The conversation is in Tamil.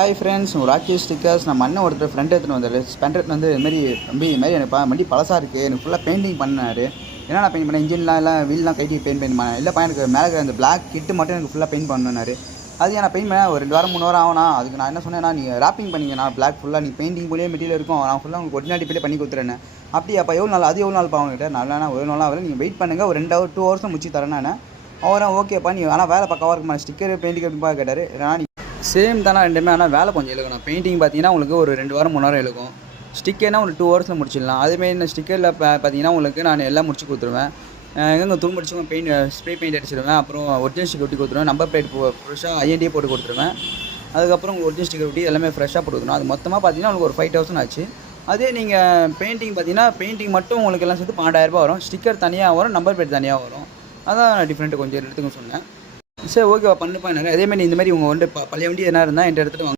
ஹாய் ஃப்ரெண்ட்ஸ், ஒரு ராக்கி ஸ்டிக்கர்ஸ் நம்ம அண்ணன் ஒருத்தர் ஃப்ரெண்ட் எடுத்துன்னு வந்தார். ஸ்பெண்ட் எடுத்துன்னு வந்து இது மாதிரி எனக்கு வண்டி பழசாக இருக்குது, எனக்கு ஃபுல்லாக பெயிண்டிங் பண்ணார். என்னென்ன பெயிண்ட் பண்ணேன், இன்ஜின்லாம் எல்லாம் வீல்லாம் கைட்டி பெயிண்ட் பண்ணேன். இல்லைப்பா, எனக்கு மேலே இருக்கிற அந்த பிளாக் கிட்டு மட்டும் எனக்கு ஃபுல்லாக பெயிண்ட் பண்ணார். அது நான் பெயிண்ட் பண்ணேன். ஒரு 2 வாரம் 3 வாரம் ஆகணும். அதுக்கு நான் என்ன சொன்னேன்னா, நீங்கள் ராப்பிங் பண்ணிங்க, நான் பிளாக் ஃபுல்லாக நீங்கள் பெயிண்டிங் போலியே மெட்டீரியல் இருக்கும், நான் ஃபுல்லாக உங்களுக்கு ஒரிஜினாலிட்டிலே பண்ணி கொடுத்துறேன். அப்படியே அப்போ எவ்வளோ நாள், அது எவ்வளோ நாள் பாவங்கிட்ட நல்லா ஒரு நாளாக ஆகல, நீங்கள் வெயிட் பண்ணுங்கள், ஒரு 2 ஹவர் 2 ஹவர்ஸில் முடிச்சு தரேன் நான். அவரும் ஓகேப்பா, நீ ஆனால் வேலை பக்கவாக இருக்குமா, ஸ்டிக்கர் பெயிண்டிங் எப்படிப்பா கேட்டார். நான் சேம் தானே ரெண்டுமே, ஆனால் வேலை கொஞ்சம் இழுக்கணும். பெயிண்டிங் பார்த்தீங்கன்னா உங்களுக்கு ஒரு 2 வாரம் 3 வாரம் இழுக்கும். ஸ்டிக்கர்னா ஒரு 2 ஹவர்ஸில் முடிச்சிடலாம். அதேமாரி இந்த ஸ்டிக்கரில் பார்த்தீங்கன்னா உங்களுக்கு நான் எல்லாம் முடிச்சு கொடுத்துருவேன். எங்கே துணி முடிச்சு ஸ்ப்ரே பெயிண்ட் அடிச்சிடுவேன். அப்புறம் ஒரிஜினல் ஸ்டிக்கர் ஒட்டி கொடுத்துருவேன். நம்பர் பிளேட் ஃப்ரெஷ்ஷாக ஐஎன்டியே போட்டு கொடுத்துருவேன். அதுக்கப்புறம் உங்களுக்கு ஒரிஜினல் ஸ்டிக்கர் ஒட்டி எல்லாமே ஃப்ரெஷ்ஷாக போட்டு கொடுத்துருவோம். அது மொத்தமாக பார்த்தீங்கன்னா உங்களுக்கு ஒரு 5000 ஆச்சு. அதே நீங்கள் பெயிண்டிங் பார்த்தீங்கன்னா பெயிண்டிங் மட்டும் உங்களுக்கு எல்லாம் சேர்த்து 12000 வரும். ஸ்டிக்கர் தனியாக வரும், நம்பர் பிளேட் தனியாக வரும். அதான் டிஃப்ரெண்ட்டு கொஞ்சம் எடுத்துக்க சொன்னேன். சரி ஓகேவா, பண்ணுப்பா. அதேமாதிரி இந்த மாதிரி உங்கள் வந்து பழைய வண்டி எதனா இருந்தால் என்கிட்ட எடுத்துகிட்டு வாங்க.